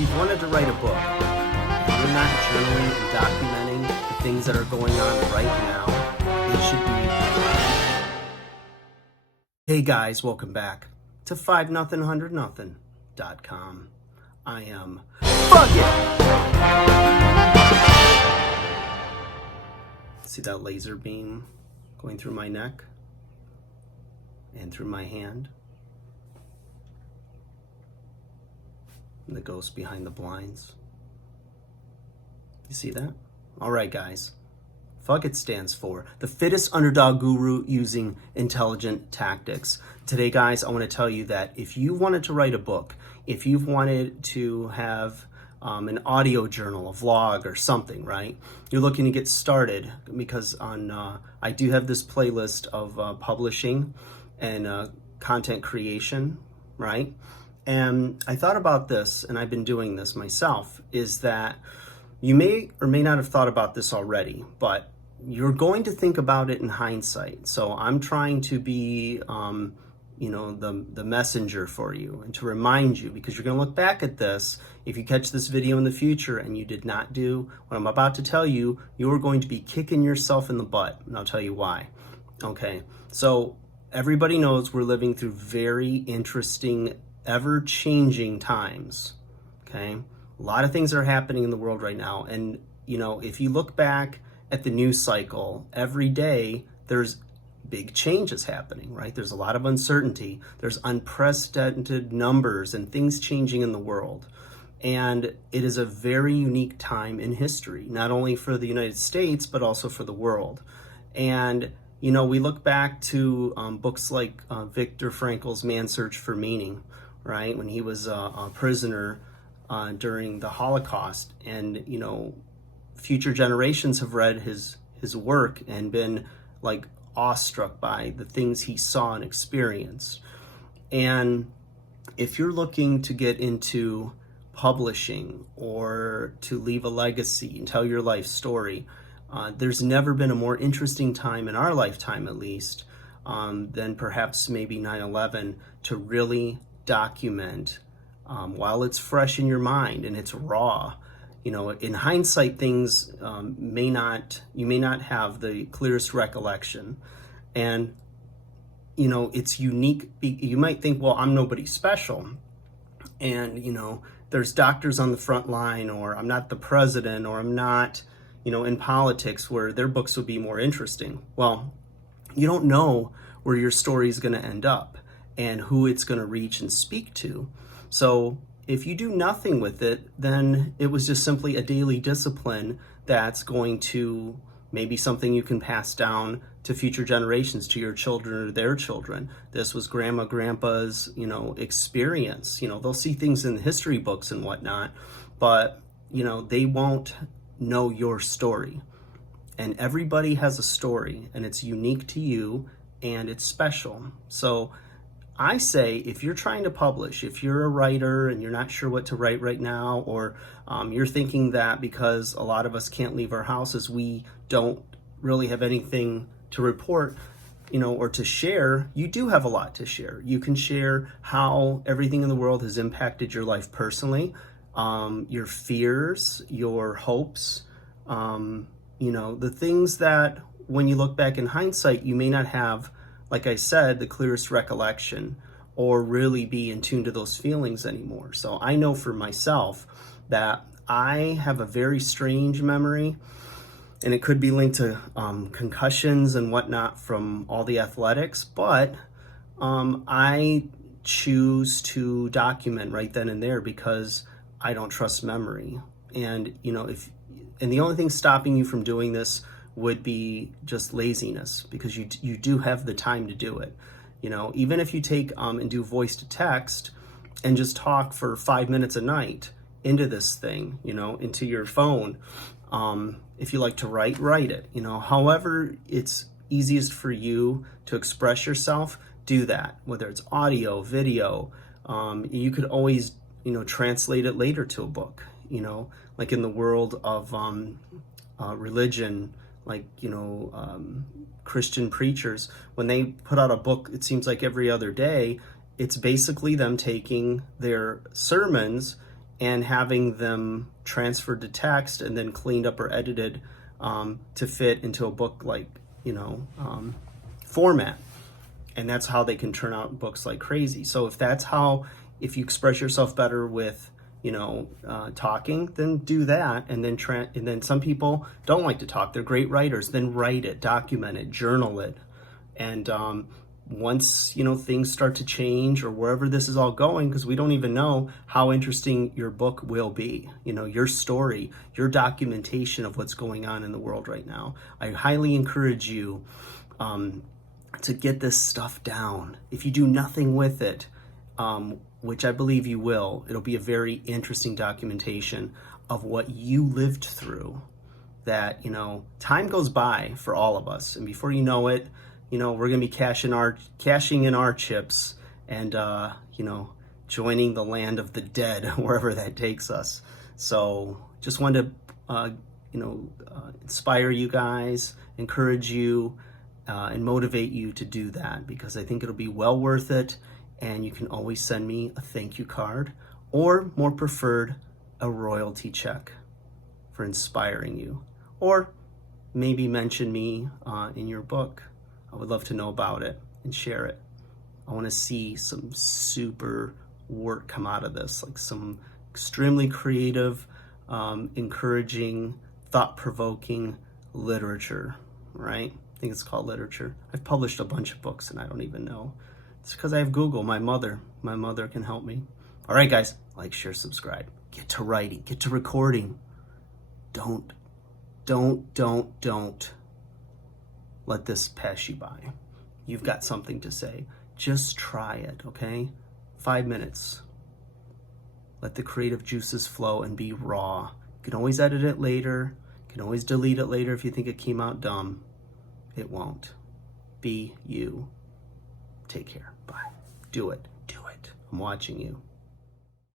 you've wanted to write a book, and you're not journaling and documenting the things that are going on right now, it should be. Hey guys, welcome back to 5nothing100nothing.com. I am Fuck It! See that laser beam going through my neck and through my hand? And the ghost behind the blinds. You see that? All right, guys. Fuck It stands for the fittest underdog guru using intelligent tactics. Today, guys, I want to tell you that if you wanted to write a book, if you've wanted to have an audio journal, a vlog or something, right? You're looking to get started because I do have this playlist of publishing and content creation, right? And I thought about this, and I've been doing this myself, is that you may or may not have thought about this already, but you're going to think about it in hindsight. So I'm trying to be, the messenger for you and to remind you, because you're going to look back at this. If you catch this video in the future and you did not do what I'm about to tell you, you're going to be kicking yourself in the butt, and I'll tell you why. Okay, so everybody knows we're living through very interesting, ever-changing times, okay? A lot of things are happening in the world right now, and if you look back at the news cycle, every day there's big changes happening, right? There's a lot of uncertainty. There's unprecedented numbers and things changing in the world. And it is a very unique time in history, not only for the United States, but also for the world. And, we look back to books like Viktor Frankl's Man's Search for Meaning, right? When he was a prisoner during the Holocaust. And, future generations have read his work and been like awestruck by the things he saw and experienced. And if you're looking to get into publishing or to leave a legacy and tell your life story, there's never been a more interesting time in our lifetime, at least, than perhaps maybe 9/11, to really document while it's fresh in your mind and it's raw. In hindsight, things you may not have the clearest recollection, and it's unique. You might think, well, I'm nobody special, and there's doctors on the front line, or I'm not the president, or I'm not in politics, where their books would be more interesting. Well, you don't know where your story is going to end up and who it's going to reach and speak to. So if you do nothing with it, then it was just simply a daily discipline that's going to maybe something you can pass down to future generations, to your children or their children. This was grandma, grandpa's, experience. They'll see things in the history books and whatnot, but, they won't know your story. And everybody has a story, and it's unique to you, and it's special. So I say, if you're trying to publish, if you're a writer and you're not sure what to write right now, or you're thinking that because a lot of us can't leave our houses, we don't really have anything to report, or to share, you do have a lot to share. You can share how everything in the world has impacted your life personally, your fears, your hopes, the things that when you look back in hindsight, you may not have, like I said, the clearest recollection or really be in tune to those feelings anymore. So I know for myself that I have a very strange memory, and it could be linked to concussions and whatnot from all the athletics, but I choose to document right then and there because I don't trust memory. And, and the only thing stopping you from doing this would be just laziness, because you do have the time to do it. Even if you take and do voice to text and just talk for 5 minutes a night into this thing, into your phone. If you like to write it, however it's easiest for you to express yourself, do that. Whether it's audio, video, you could always, translate it later to a book, like in the world of religion, like, Christian preachers, when they put out a book, it seems like every other day, it's basically them taking their sermons and having them transferred to text and then cleaned up or edited to fit into a book like, format. And that's how they can turn out books like crazy. So if you express yourself better with, talking, then do that. And then some people don't like to talk. They're great writers. Then write it, document it, journal it. And once, things start to change or wherever this is all going, because we don't even know how interesting your book will be, your story, your documentation of what's going on in the world right now. I highly encourage you to get this stuff down. If you do nothing with it, which I believe you will, it'll be a very interesting documentation of what you lived through. That, time goes by for all of us. And before you know it, we're going to be cashing in our chips and, joining the land of the dead, wherever that takes us. So just wanted to, inspire you guys, encourage you, and motivate you to do that, because I think it'll be well worth it. And you can always send me a thank you card, or more preferred, a royalty check for inspiring you, or maybe mention me in your book. I would love to know about it and share it. I want to see some super work come out of this, like some extremely creative, encouraging, thought-provoking literature, right? I think it's called literature. I've published a bunch of books and I don't even know. It's because I have Google. My mother can help me. All right, guys, like, share, subscribe. Get to writing, get to recording. Don't let this pass you by. You've got something to say. Just try it, okay? 5 minutes. Let the creative juices flow and be raw. You can always edit it later. You can always delete it later if you think it came out dumb. It won't. Be you. Take care. Bye. Do it. I'm watching you.